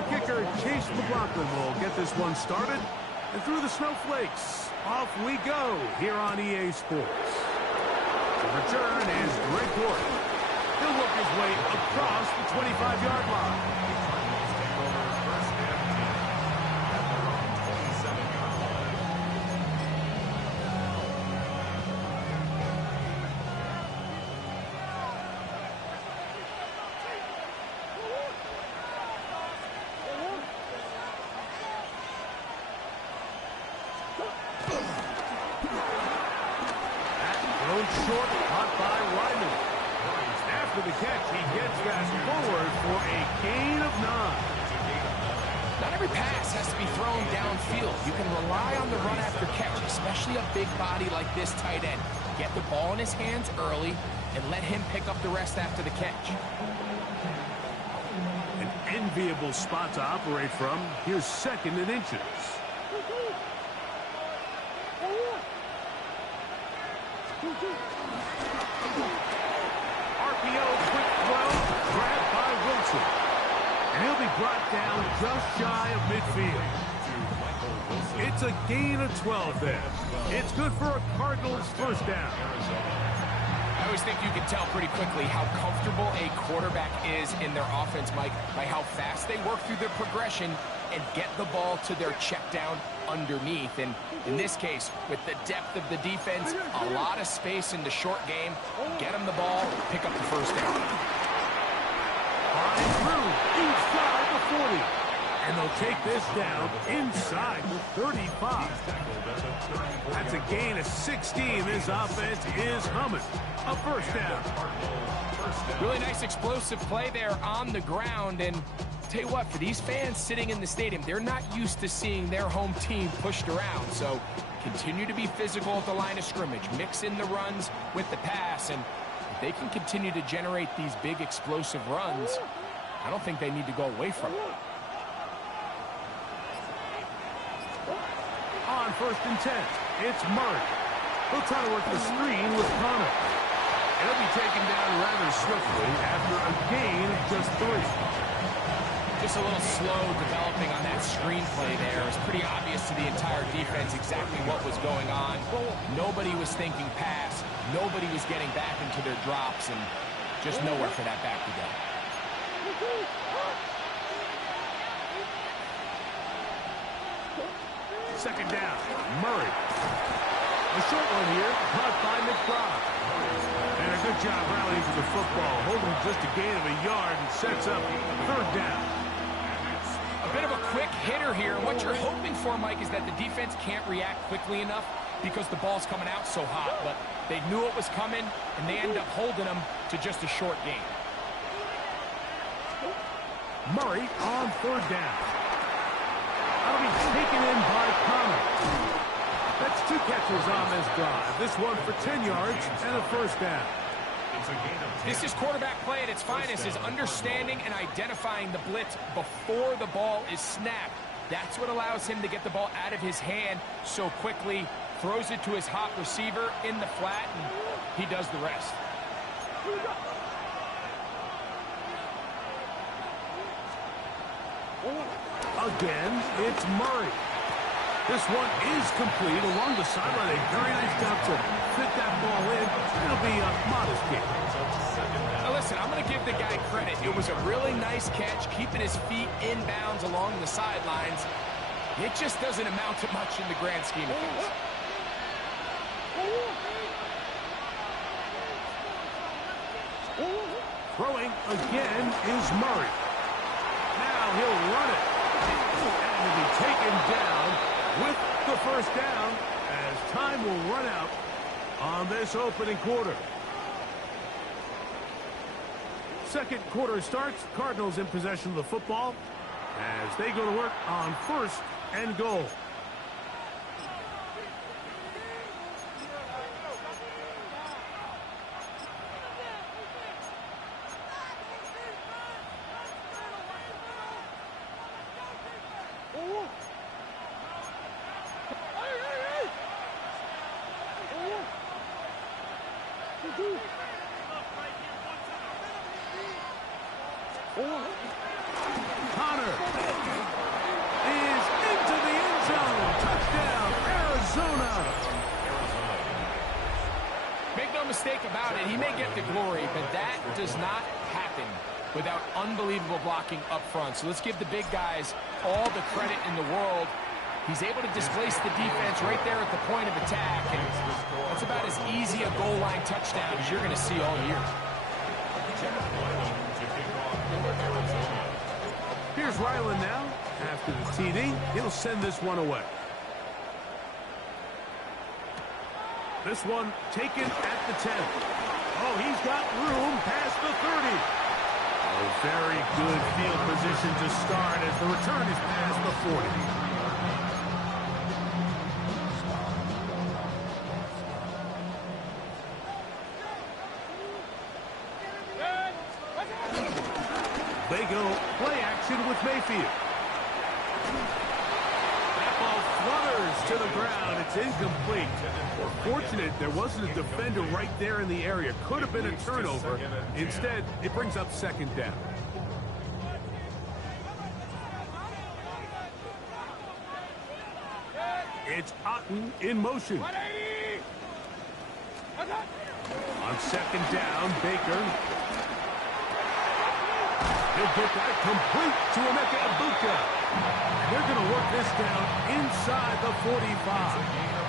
The kicker, Chase McLaughlin, will get this one started. And through the snowflakes, off we go here on EA Sports. The return is Greg Gordon. He'll work his way across the 25-yard line. Short, caught by Ryman. After the catch, he gets fast forward for a gain of 9. Not every pass has to be thrown downfield. You can rely on the run after catch, especially a big body like this tight end. Get the ball in his hands early and let him pick up the rest after the catch. An enviable spot to operate from. Here's 2nd and inches. RPO, quick throw, grabbed by Wilson. And he'll be brought down just shy of midfield. It's a gain of 12 there. It's good for a Cardinals first down. I always think you can tell pretty quickly how comfortable a quarterback is in their offense, Mike, by how fast they work through their progression and get the ball to their check down underneath. And in this case, with the depth of the defense, a lot of space in the short game, get them the ball, pick up the first down. Flying through inside the 40. And they'll take this down inside the 35. That's a gain of 16. This offense is humming. A first down. Really nice explosive play there on the ground. And tell you what, for these fans sitting in the stadium, they're not used to seeing their home team pushed around. So continue to be physical at the line of scrimmage. Mix in the runs with the pass. And if they can continue to generate these big explosive runs, I don't think they need to go away from it. On 1st and 10, it's Murray. He'll try to work the screen with Connor. He'll be taken down rather swiftly after a gain of just 3. Just a little slow developing on that screenplay there. It's pretty obvious to the entire defense exactly what was going on. Nobody was thinking pass. Nobody was getting back into their drops, and just nowhere for that back to go. Second down, Murray. A short one here, caught by McBride. And a good job rallying for the football, holding just a gain of a yard and sets up 3rd down. A bit of a quick hitter here. What you're hoping for, Mike, is that the defense can't react quickly enough because the ball's coming out so hot. But they knew it was coming, and they end up holding them to just a short gain. Murray on 3rd down. That'll be taken in by Connor. That's 2 catches on this drive. This one for 10 yards and a first down. This is quarterback play at its finest, is understanding and identifying the blitz before the ball is snapped. That's what allows him to get the ball out of his hand so quickly, throws it to his hot receiver in the flat, and he does the rest. Again, it's Murray. This one is complete along the sideline. A very nice job to fit that ball in. It'll be a modest gain. Now listen, I'm going to give the guy credit. It was a really nice catch, keeping his feet inbounds along the sidelines. It just doesn't amount to much in the grand scheme of things. Throwing again is Murray. Now he'll run it. And he'll be taken down with the first down as time will run out on this opening quarter. Second quarter starts. Cardinals in possession of the football as they go to work on 1st and goal. Connor glory, but that does not happen without unbelievable blocking up front. So let's give the big guys all the credit in the world. He's able to displace the defense right there at the point of attack, and that's about as easy a goal line touchdown as you're going to see all year. Here's Ryland now. After the TD, he'll send this one away. This one taken at the 10. Oh, he's got room past the 30. A very good field position to start as the return is past the 40. They go play action with Mayfield. That ball flutters to the ground. It's incomplete. Fortunate there wasn't a defender right there in the area. Could have been a turnover. Instead, it brings up second down. It's Otten in motion. On second down, Baker. He'll get that complete to Emeka Egbuka. They're going to work this down inside the 45.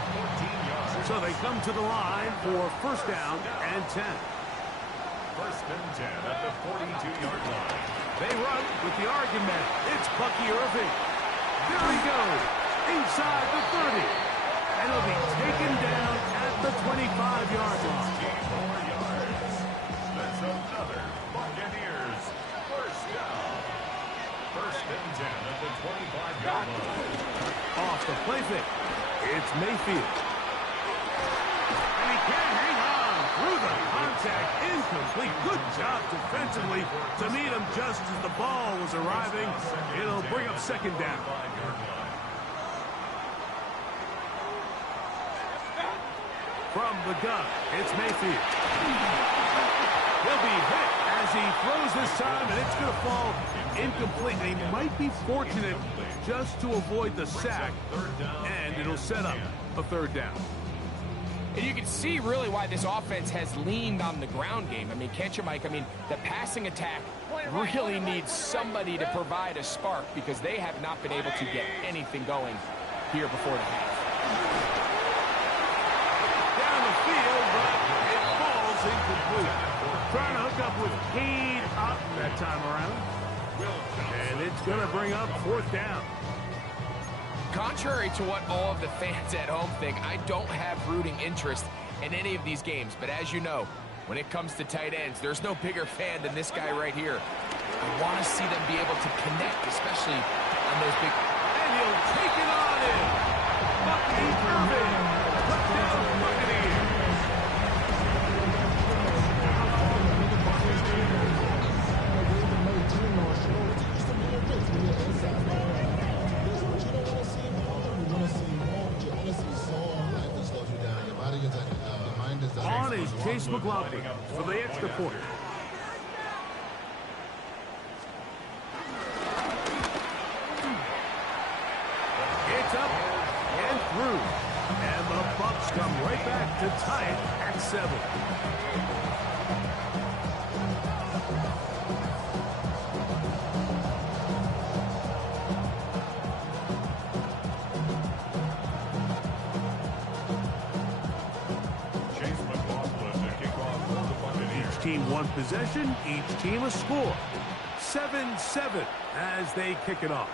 So they come to the line for first down and 10. First and 10 at the 42-yard line. They run with the argument. It's Bucky Irving. There he goes. Inside the 30. And he'll be taken down at the 25-yard line. 4 yards. That's another Buccaneers first down. First and 10 at the 25-yard line. Off the play fake. It's Mayfield. And he can't hang on through the contact. Incomplete. Good job defensively to meet him just as the ball was arriving. It'll bring up second down. From the gun, it's Mayfield. He'll be hit as he throws this time, and it's going to fall incomplete. They might be fortunate just to avoid the sack, and it'll set up a third down. And you can see really why this offense has leaned on the ground game. I mean, can't you, Mike? I mean, the passing attack really needs somebody to provide a spark because they have not been able to get anything going here before the half. Field, but it falls incomplete. Trying to hook up with Cade up that time around. And it's going to bring up fourth down. Contrary to what all of the fans at home think, I don't have rooting interest in any of these games. But as you know, when it comes to tight ends, there's no bigger fan than this guy right here. I want to see them be able to connect, especially on those big... And he'll take it on in. Bucky Irving. Touchdown, Buccaneers. On is Chase McLaughlin for the extra point. It's up and through. And the Bucs come right back to tie it at 7. Team one possession, each team a score. 7-7 as they kick it off.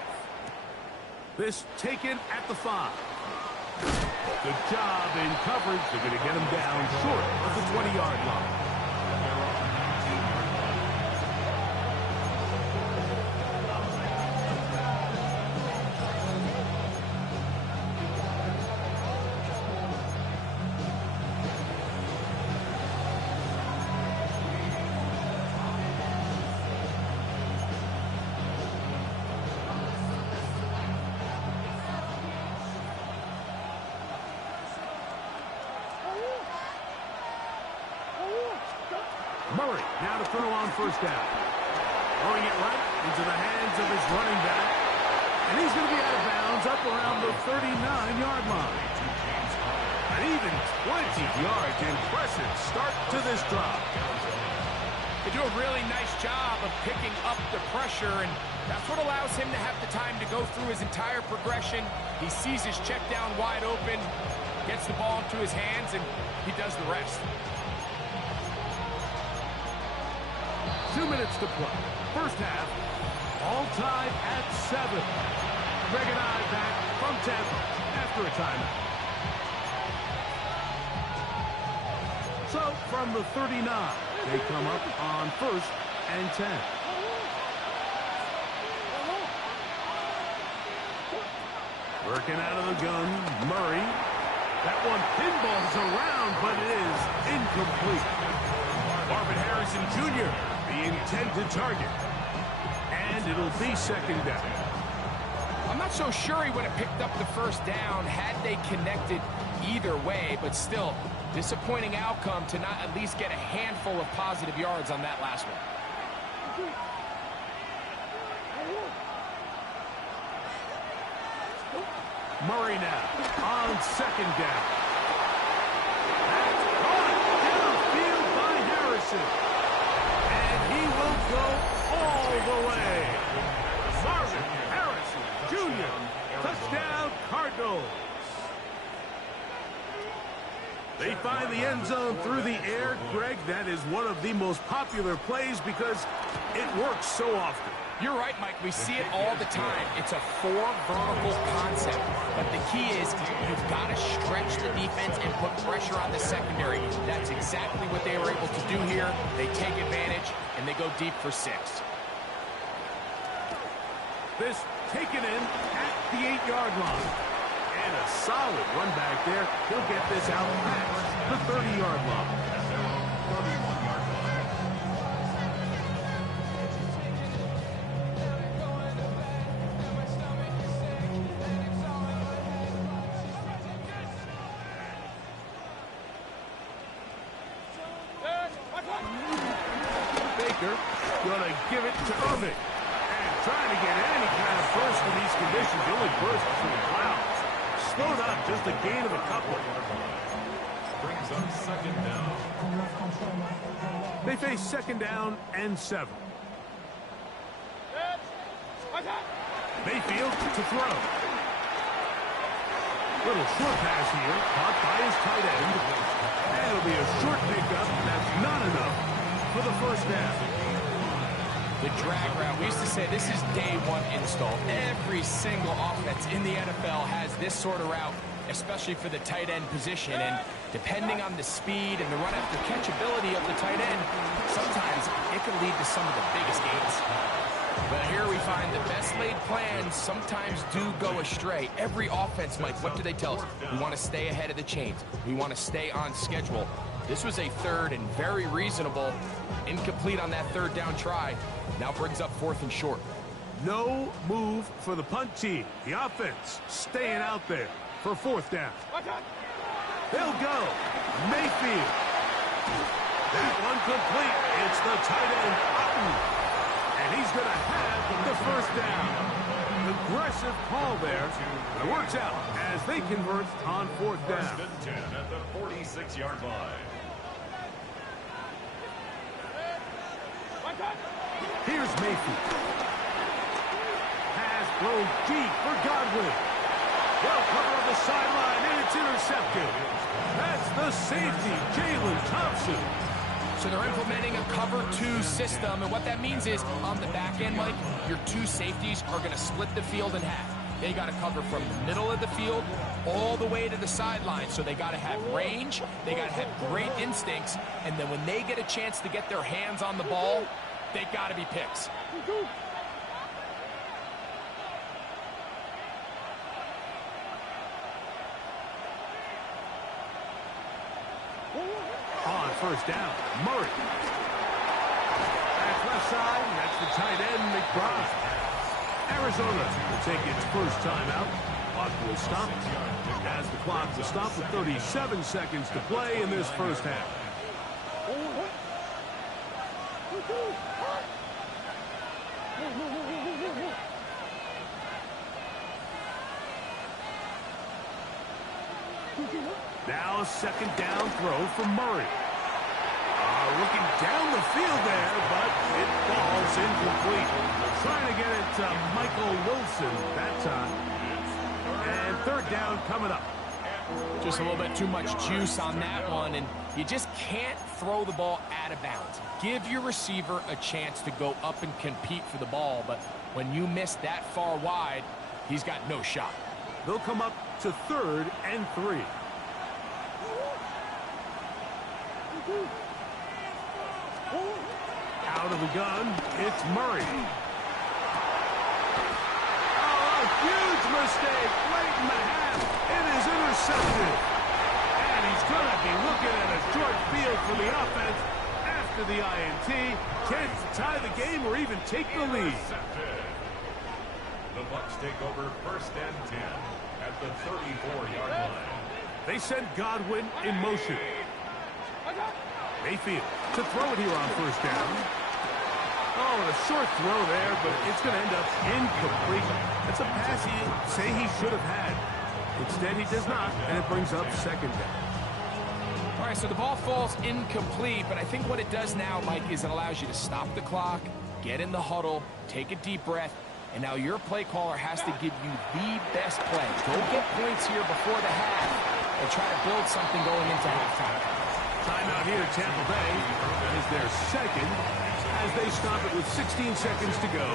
This taken at the 5. Good job in coverage. They're going to get him down short of the 20-yard line. Murray now to throw on first down. Throwing it right into the hands of his running back. And he's going to be out of bounds up around the 39-yard line. An even 20 yards. Impressive start to this drive. They do a really nice job of picking up the pressure, and that's what allows him to have the time to go through his entire progression. He sees his check down wide open, gets the ball into his hands, and he does the rest. 2 minutes to play. First half, all tied at 7. Greg and I back from Tampa after a timeout. So, from the 39, they come up on 1st and 10. Working out of the gun, Murray. That one pinballs around, but it is incomplete. Marvin Harrison Jr., the intended target. And it'll be 2nd down. I'm not so sure he would have picked up the first down had they connected either way, but still, disappointing outcome to not at least get a handful of positive yards on that last one. Murray now on 2nd down. That's caught downfield by Harrison. And he will go all the way. Marvin Harrison Jr. Touchdown Cardinals. They find the end zone through the air. Greg, that is one of the most popular plays because it works so often. You're right, Mike. We see it all the time. It's a 4 vertical concept. But the key is you've got to stretch the defense and put pressure on the secondary. That's exactly what they were able to do here. They take advantage, and they go deep for 6. This taken in at the 8-yard line. And a solid run back there. He'll get this out past the 30-yard line. Baker gonna give it to Irving. And trying to get any kind of burst in these conditions. The only burst is from the clouds. Slowed up, just a gain of a couple. Brings up 2nd down. They face 2nd down and 7. Mayfield to throw. Little short pass here, caught by his tight end. And it'll be a short pickup. That's not enough for the first down. The drag route, we used to say this is day 1 install. Every single offense in the NFL has this sort of route, especially for the tight end position. And depending on the speed and the run after catch ability of the tight end, sometimes it can lead to some of the biggest gains. But here we find the best laid plans sometimes do go astray. Every offense, Mike, what do they tell us? We want to stay ahead of the chains. We want to stay on schedule. This was a 3rd and very reasonable. Incomplete on that 3rd down try. Now brings up 4th and short. No move for the punt team. The offense staying out there for 4th down. They'll go. Mayfield. That one complete. It's the tight end, Otten. And he's going to have the first down. Aggressive call there. It works out as they convert on 4th down. 1st and 10 at the 46-yard line. Here's Mayfield. Pass thrown deep for Godwin. Well cover on the sideline, and it's intercepted. That's the safety, Jalen Thompson. So they're implementing a cover 2 system, and what that means is on the back end, Mike, your 2 safeties are going to split the field in half. They got to cover from the middle of the field all the way to the sideline. So they got to have range, they got to have great instincts, and then when they get a chance to get their hands on the ball, they got to be picks. On 1st down, Murray. Back left side, that's the tight end, McBride. Arizona will take its first timeout. Clock will stop as the clock will stop with 37 seconds to play in this first half. Now a 2nd down throw from Murray. looking down the field there, but it falls incomplete. Trying to get it to Michael Wilson that time. And third down coming up. Just a little bit too much juice on that one, and you just can't throw the ball out of bounds. Give your receiver a chance to go up and compete for the ball, but when you miss that far wide, he's got no shot. They'll come up to 3rd and 3. Out of the gun, it's Murray. Oh, a huge mistake late in the half. It is intercepted. And he's going to be looking at a short field for the offense after the INT. Can't tie the game or even take the lead. The Bucs take over 1st and 10 at the 34-yard line. They send Godwin in motion. Mayfield to throw it here on 1st down. Oh, a short throw there, but it's going to end up incomplete. That's a pass he'd say he should have had. Instead, he does not, and it brings up 2nd down. All right, so the ball falls incomplete, but I think what it does now, Mike, is it allows you to stop the clock, get in the huddle, take a deep breath, and now your play caller has to give you the best play. Go get points here before the half and try to build something going into halftime. Timeout here at Tampa Bay is their 2nd as they stop it with 16 seconds to go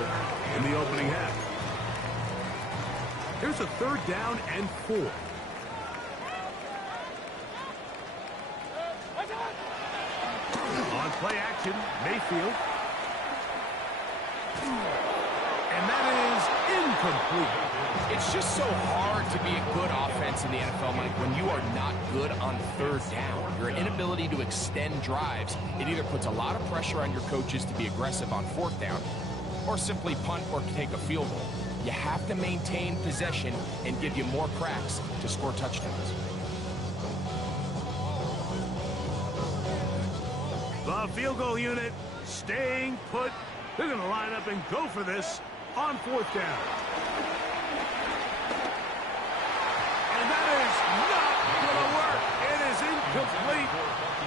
in the opening half. Here's a 3rd down and 4. On play action, Mayfield. And that is incomplete. It's just so hard to be a good offense in the NFL, Mike, when you are not good on 3rd down. Your inability to extend drives, it either puts a lot of pressure on your coaches to be aggressive on 4th down or simply punt or take a field goal. You have to maintain possession and give you more cracks to score touchdowns. The field goal unit staying put. They're going to line up and go for this on 4th down. And that is not going to work. It is incomplete.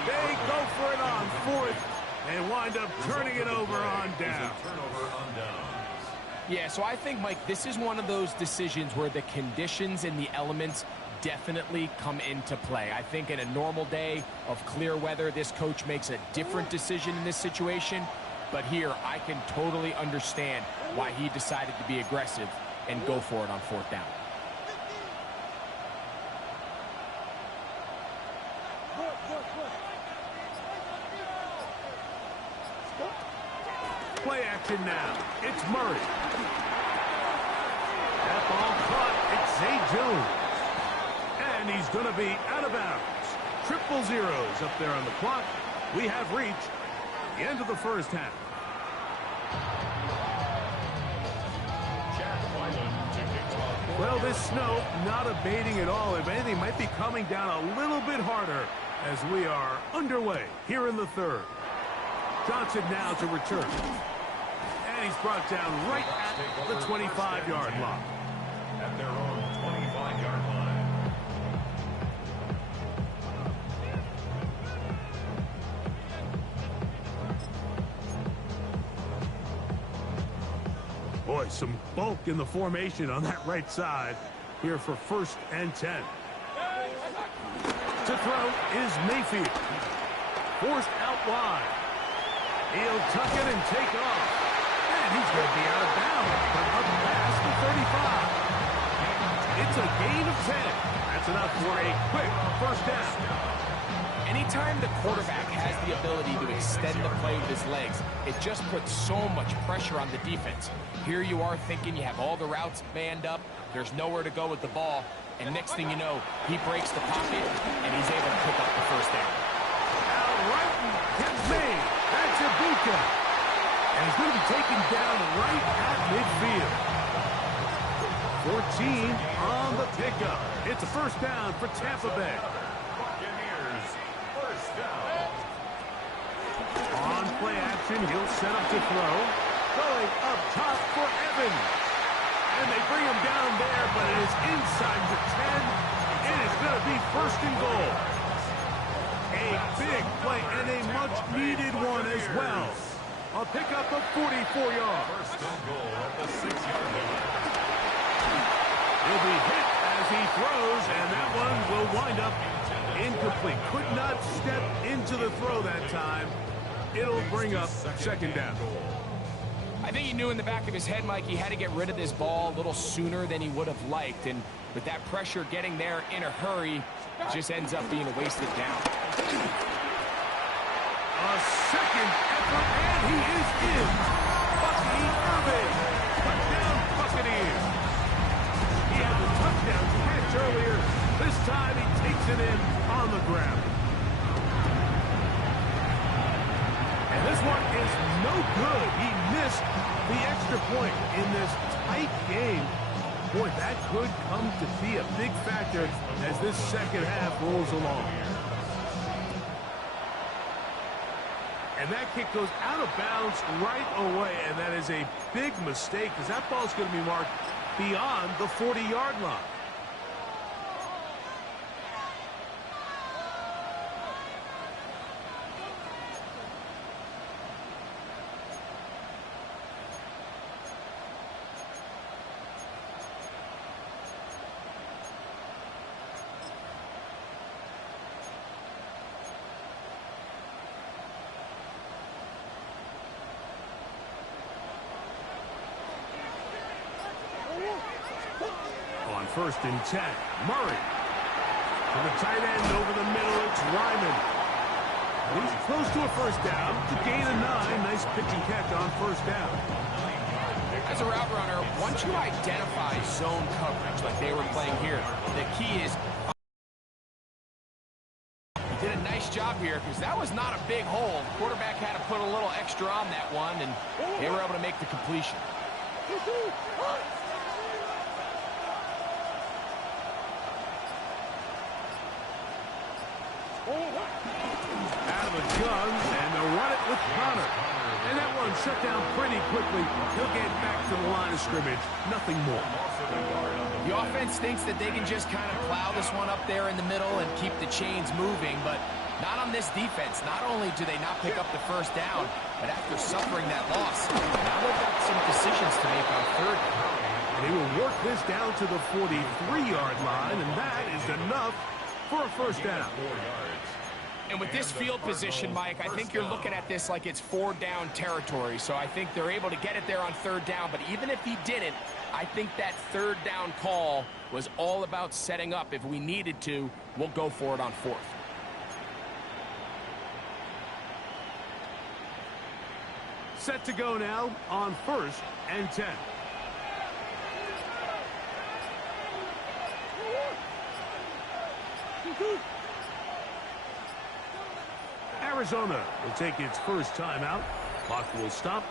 They go for it on 4th and wind up turning it over on down. Yeah, so I think, Mike, this is one of those decisions where the conditions and the elements definitely come into play. I think in a normal day of clear weather, this coach makes a different decision in this situation. But here, I can totally understand why he decided to be aggressive and go for it on 4th down. Play action now. It's Murray. That ball caught. It's Zay Jones. And he's going to be out of bounds. 000 up there on the clock. We have reached the end of the 1st half. Well, this snow not abating at all. If anything, might be coming down a little bit harder as we are underway here in the 3rd. Johnson now to return. And he's brought down right at the 25-yard line. At their own 25-yard line. Boy, some bulk in the formation on that right side here for 1st and 10. To throw is Mayfield. Forced out wide. He'll tuck it and take off. And he's going to be out of bounds, but up past the 35. It's a gain of 10. That's enough for a quick 1st down. Anytime the quarterback has the ability to extend the play with his legs, it just puts so much pressure on the defense. Here you are thinking you have all the routes manned up, there's nowhere to go with the ball, and next thing you know, he breaks the pocket, and he's able to pick up the 1st down. Now right hit made. That's Ibuka. And he's going to be taken down right at midfield. 14 on the pickup. It's a 1st down for Tampa Bay. Buccaneers, 1st down. On play action, he'll set up to throw. Going up top for Evans. And they bring him down there, but it is inside the 10. It is going to be 1st and goal. A A big play and a much-needed one as well. A pickup of 44 yards. First and goal at the 6-yard line. He'll be hit as he throws, and that one will wind up incomplete. Could not step into the throw that time. It'll bring up second down. I think he knew in the back of his head, Mike, he had to get rid of this ball a little sooner than he would have liked. And with that pressure getting there in a hurry, it just ends up being a wasted down. A second effort, and he is in. Bucky Irving, touchdown Buccaneers. He had the touchdown catch earlier. This time he takes it in on the ground. And this one is no good. He missed the extra point in this tight game. Boy, that could come to be a big factor as this second half rolls along. And that kick goes out of bounds right away, and that is a big mistake because that ball's going to be marked beyond the 40-yard line. On first and 10, Murray. To the tight end over the middle, it's Ryman. He's close to a first down. To gain a 9, nice pitch and catch on first down. As a route runner, once you identify zone coverage like they were playing here, the key is he did a nice job here because that was not a big hole. The quarterback had to put a little extra on that one, and they were able to make the completion. Out of the gun, and they'll run it with Connor. And that one shut down pretty quickly. He'll get back to the line of scrimmage. Nothing more. The offense thinks that they can just kind of plow this one up there in the middle and keep the chains moving, but not on this defense. Not only do they not pick up the first down, but after suffering that loss, now they've got some decisions to make on third down. They will work this down to the 43-yard line, and that is enough for a first down. And with this field position, Mike, I think you're looking at this like it's 4-down territory. So I think they're able to get it there on third down. But even if he didn't, I think that third down call was all about setting up. If we needed to, we'll go for it on fourth. Set to go now on first and 10. Arizona will take its first timeout. Clock will stop.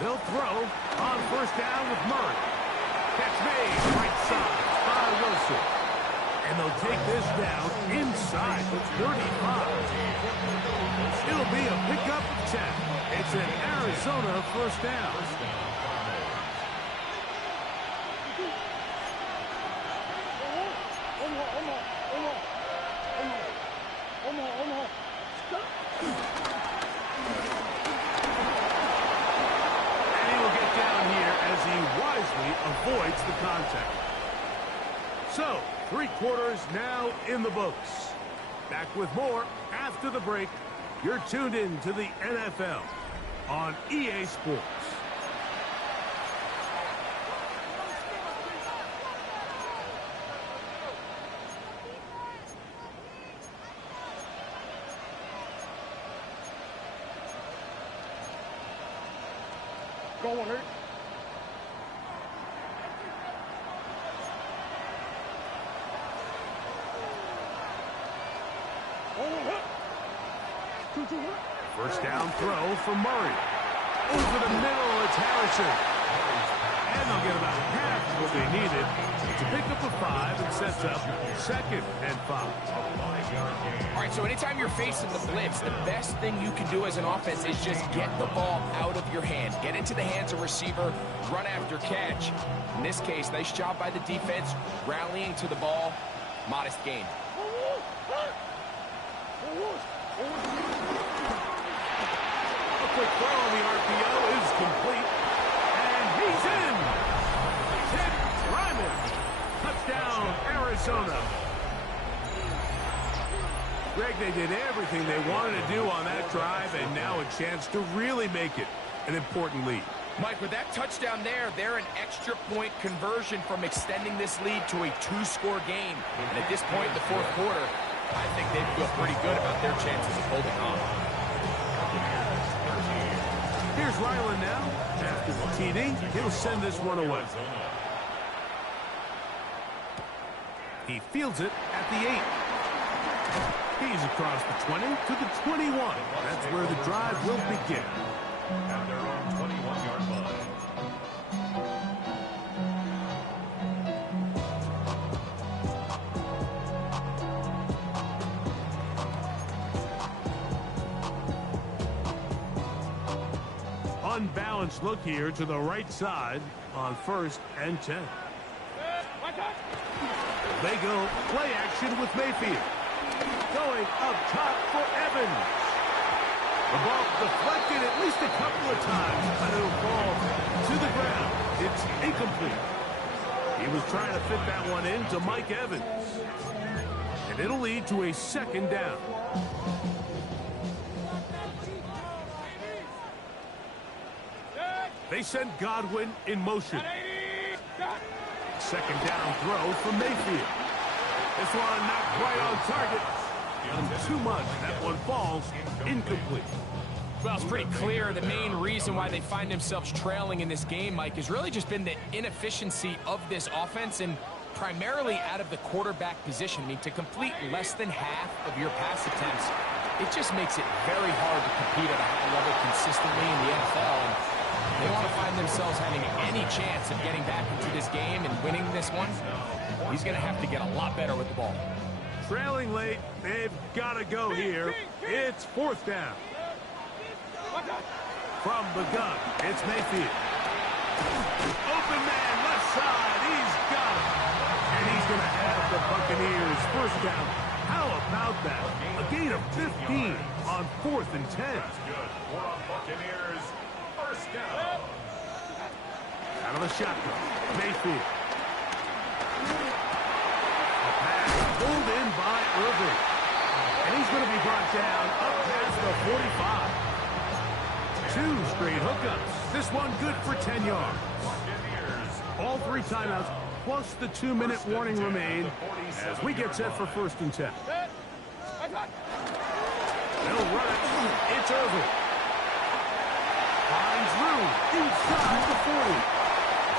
They'll throw on first down with Murray. Catch made right side by Wilson. And they'll take this down inside the 35. It'll be a pickup of 10. It's an Arizona first down. Avoids the contact. So, 3 quarters now in the books. Back with more after the break. You're tuned in to the NFL on EA Sports. Go on, hurt. First down throw for Murray. Over the middle, it's Harrison. And they'll get about half of what they needed to pick up a 5 and sets up 2nd and 5. All right, so anytime you're facing the blitz, the best thing you can do as an offense is just get the ball out of your hand. Get into the hands of receiver, run after catch. In this case, nice job by the defense, rallying to the ball. Modest gain. A quick throw on the RPO is complete. And he's in. Ted Ryman. Touchdown, Arizona. Greg, they did everything they wanted to do on that drive, and now a chance to really make it an important lead. Mike, with that touchdown there, they're an extra point conversion from extending this lead to a 2-score game. And at this point in the 4th quarter, I think they feel pretty good about their chances of holding on. Here's Ryland now. After the TD, he'll send this one away. He fields it at the 8. He's across the 20 to the 21. That's where the drive will begin. At their own 21-yard line. Unbalanced look here to the right side on 1st and 10. They go play action with Mayfield. Going up top for Evans. The ball deflected at least a couple of times, but it'll fall to the ground. It's incomplete. He was trying to fit that one into Mike Evans. And it'll lead to a 2nd down. They send Godwin in motion. 2nd down throw from Mayfield. This one not quite on target. Too much. That one falls incomplete. Well, it's pretty clear the main reason why they find themselves trailing in this game, Mike, has really just been the inefficiency of this offense and primarily out of the quarterback position. I mean, to complete less than half of your pass attempts, it just makes it very hard to compete at a high level consistently in the NFL. And they want to find themselves having any chance of getting back into this game and winning this one. He's going to have to get a lot better with the ball. Trailing late, they've got to go here. It's 4th down. From the gun, it's Mayfield. Open man, left side, he's got it. And he's going to have the Buccaneers 1st down. How about that? A gain of 15 on 4th and 10. That's good. For a Buccaneers 1st down. Out of the shotgun, Mayfield. Pulled in by Irving. And he's going to be brought down up past the 45. 2 straight hookups. This one good for 10 yards. All 3 timeouts, plus the 2-minute warning remain as we get set for 1st and 10. They'll run it. It's Irving. Finds room inside the 40.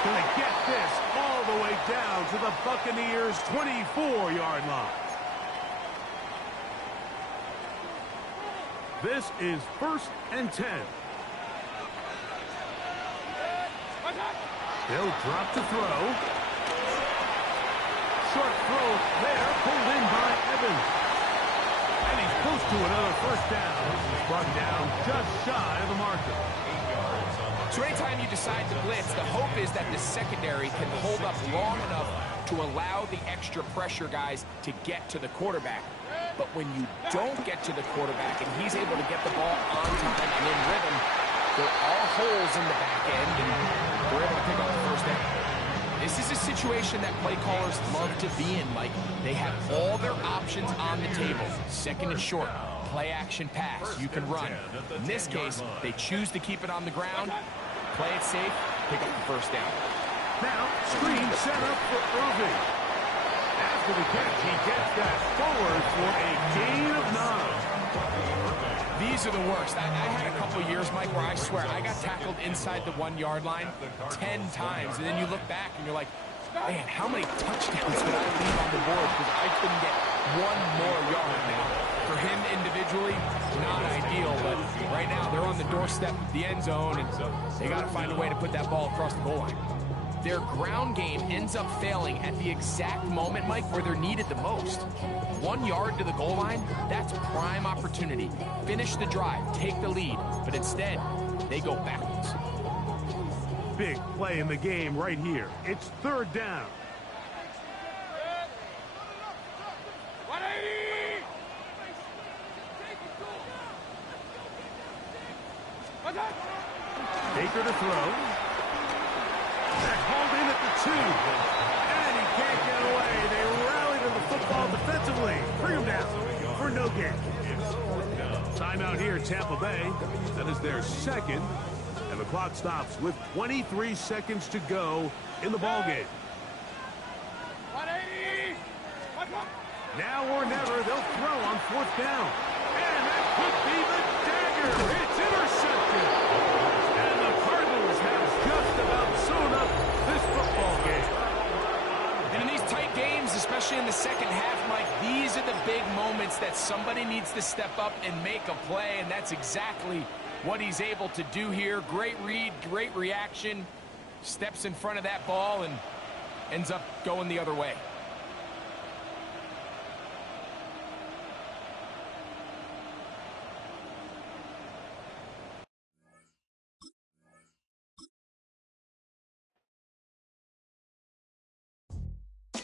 Going to get this all the way down to the Buccaneers' 24-yard line. This is 1st and 10. They'll drop to throw. Short throw there, pulled in by Evans. And he's close to another 1st down. He's brought down just shy of the marker. So anytime you decide to blitz, the hope is that the secondary can hold up long enough to allow the extra pressure guys to get to the quarterback. But when you don't get to the quarterback and he's able to get the ball on time and in rhythm, there are holes in the back end, and they're able to pick up the 1st down. This is a situation that play callers love to be in, Mike. They have all their options on the table. 2nd and short, play action pass, you can run. In this case, they choose to keep it on the ground, play it safe, pick up the 1st down. Now, screen set up for Irving. After the catch, he gets that forward for a gain of 9. These are the worst. I had a couple years, Mike, where I swear I got tackled inside the 1-yard line 10 times, and then you look back and you're like, man, how many touchdowns did I leave on the board because I couldn't get one more yard now? For him individually, not ideal, but right now they're on the doorstep of the end zone, and they got to find a way to put that ball across the goal line. their ground game ends up failing at the exact moment, Mike, where they're needed the most. 1 yard to the goal line, that's prime opportunity. Finish the drive, take the lead, but instead, they go backwards. Big play in the game right here. It's third down. Baker to throw. That's hauled in at the 2. And he can't get away. They rallied on the football defensively. Bring him down for no gain. Timeout here, Tampa Bay. That is their second. And the clock stops with 23 seconds to go in the ballgame. Now or never, they'll throw on fourth down. And that could be the dagger. It's intercepted. And the Cardinals have just about sewn up this football game. And in these tight games, especially in the second half, Mike, these are the big moments that somebody needs to step up and make a play, and that's exactly what he's able to do here. Great read, great reaction, steps in front of that ball, and ends up going the other way.